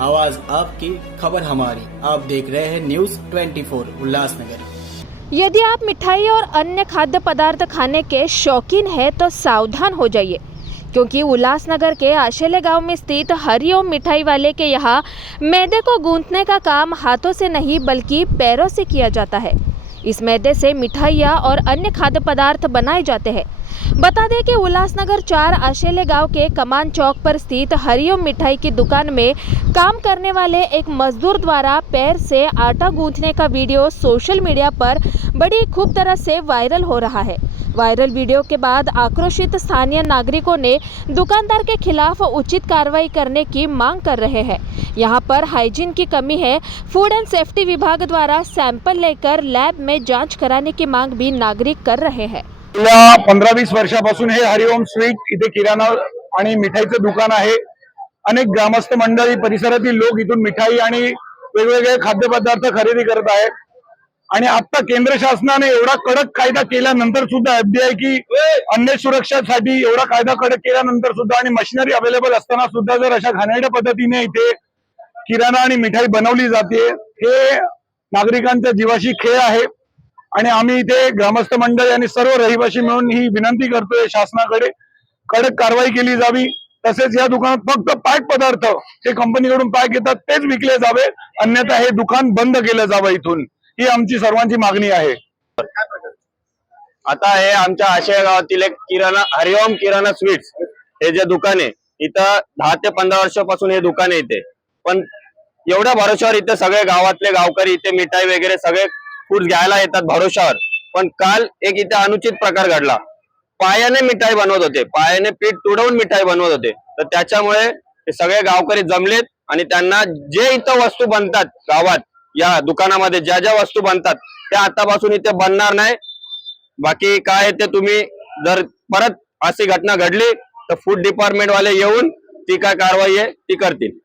आवाज आपकी, खबर हमारी। आप देख रहे हैं न्यूज 24 उल्लासनगर। यदि आप मिठाई और अन्य खाद्य पदार्थ खाने के शौकीन हैं तो सावधान हो जाइए, क्योंकि उल्लासनगर के आशेले गांव में स्थित हरिओम मिठाई वाले के यहाँ मैदे को गूंथने का काम हाथों से नहीं बल्कि पैरों से किया जाता है। इस मैदे से मिठाइयाँ और अन्य खाद्य पदार्थ बनाए जाते हैं। बता दें कि उल्लासनगर 4 आशेले गांव के कमान चौक पर स्थित हरिओम मिठाई की दुकान में काम करने वाले एक मजदूर द्वारा पैर से आटा गूंथने का वीडियो सोशल मीडिया पर बड़ी खूब तरह से वायरल हो रहा है। वायरल वीडियो के बाद आक्रोशित स्थानीय नागरिकों ने दुकानदार के खिलाफ उचित कार्रवाई करने की मांग कर रहे हैं। यहां पर हाइजीन की कमी है। फूड एंड सेफ्टी विभाग द्वारा सैंपल लेकर लैब में जांच कराने की मांग भी नागरिक कर रहे हैं। 15-20 वर्षापासून हे हरिओम स्वीट इथे किराणा आणि मिठाईचं दुकान आहे। अनेक ग्रामस्थ मंडळी परिसरातील लोक इथून मिठाई आणि वेगवेगळे खाद्यपदार्थ खरेदी करत आहेत। आणि आता केंद्र शासनाने एवढा कडक कायदा केल्यानंतर सुद्धा एफडीआय की अन्य सुरक्षेसाठी एवढा कायदा कडक केल्यानंतर सुद्धा आणि मशिनरी अवेलेबल असताना सुद्धा जर अशा घाणेरड्या पद्धतीने इथे किराणा आणि मिठाई बनवली जाते, हे नागरिकांच्या जीवाशी खेळ आहे। आणि आम्ही इथे ग्रामस्थ मंडळी आणि सर्व रहिवासी मिळून ही विनंती करतोय शासनाकडे कडक कारवाई केली जावी। तसेच या दुकानात फक्त पॅक पदार्थ जे कंपनीकडून पॅक येतात तेच विकले जावे, अन्यथा हे दुकान बंद केलं जावं इथून, ही आमची सर्वांची मागणी आहे। आता हे आमच्या आशय गावातील एक किराणा हरिओम किराणा स्वीट्स हे जे दुकान आहे, इथं 10 ते 15 वर्षापासून हे दुकान आहे इथे। पण एवढ्या भरोशावर इथे सगळे गावातले गावकरी इथे मिठाई वगैरे सगळे फूड्स घ्यायला येतात भरोशावर। पण काल एक इथे अनुचित प्रकार घडला। पायाने मिठाई बनवत होते, पायाने पीठ तुडवून मिठाई बनवत होते। तर त्याच्यामुळे हे सगळे गावकरी जमलेत आणि त्यांना जे इथं वस्तू बनतात गावात या दुकानामध्ये ज्या ज्या वस्तू बनतात त्या आतापासून इथे बनणार नाही। बाकी काय ते तुम्ही जर परत अशी घटना घडली तर फूड डिपार्टमेंट वाले येऊन ती काय कारवाई आहे ती करतील।